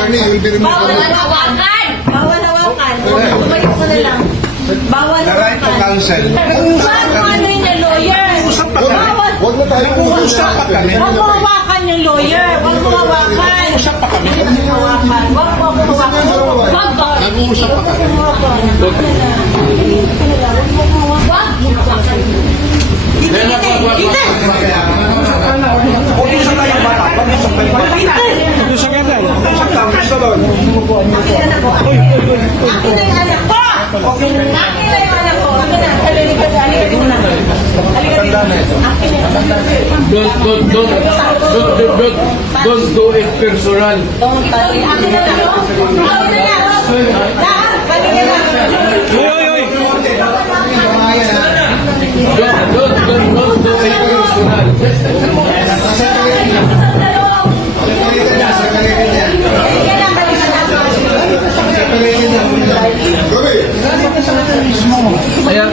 attorney, you will be removed from Bawal the... hawakan! Bawal hawakan. Tumayo ko na lang. Bawal The right to hawakan. counsel. Paano ano yun yung lawyer? Bawal. Huwag na tayo Nag-uusap pa kami. Huwag mo hawakan yung lawyer. Huwag mo hawakan. Usap pa kami. Huwag mo hawakan. Huwag mo hawakan. Huwag mo. Nag-uusap pa kami. Huwag mo hawakan. Kita! Pag-usap tayo ng bata. Pag-usap tayo ng bata. Pag-usap tayo. Pag-usap tayo. Gusto doon. Akin na yung anak ko! Akin na yung anak ko! Halika dito na. Halika dito. Akin na yung anak ko. Don't do it personal. Akin na lang. Akin na lang. Lahat. Halika lang. Don't do it personal. Halika lang. Gabi! Ayan.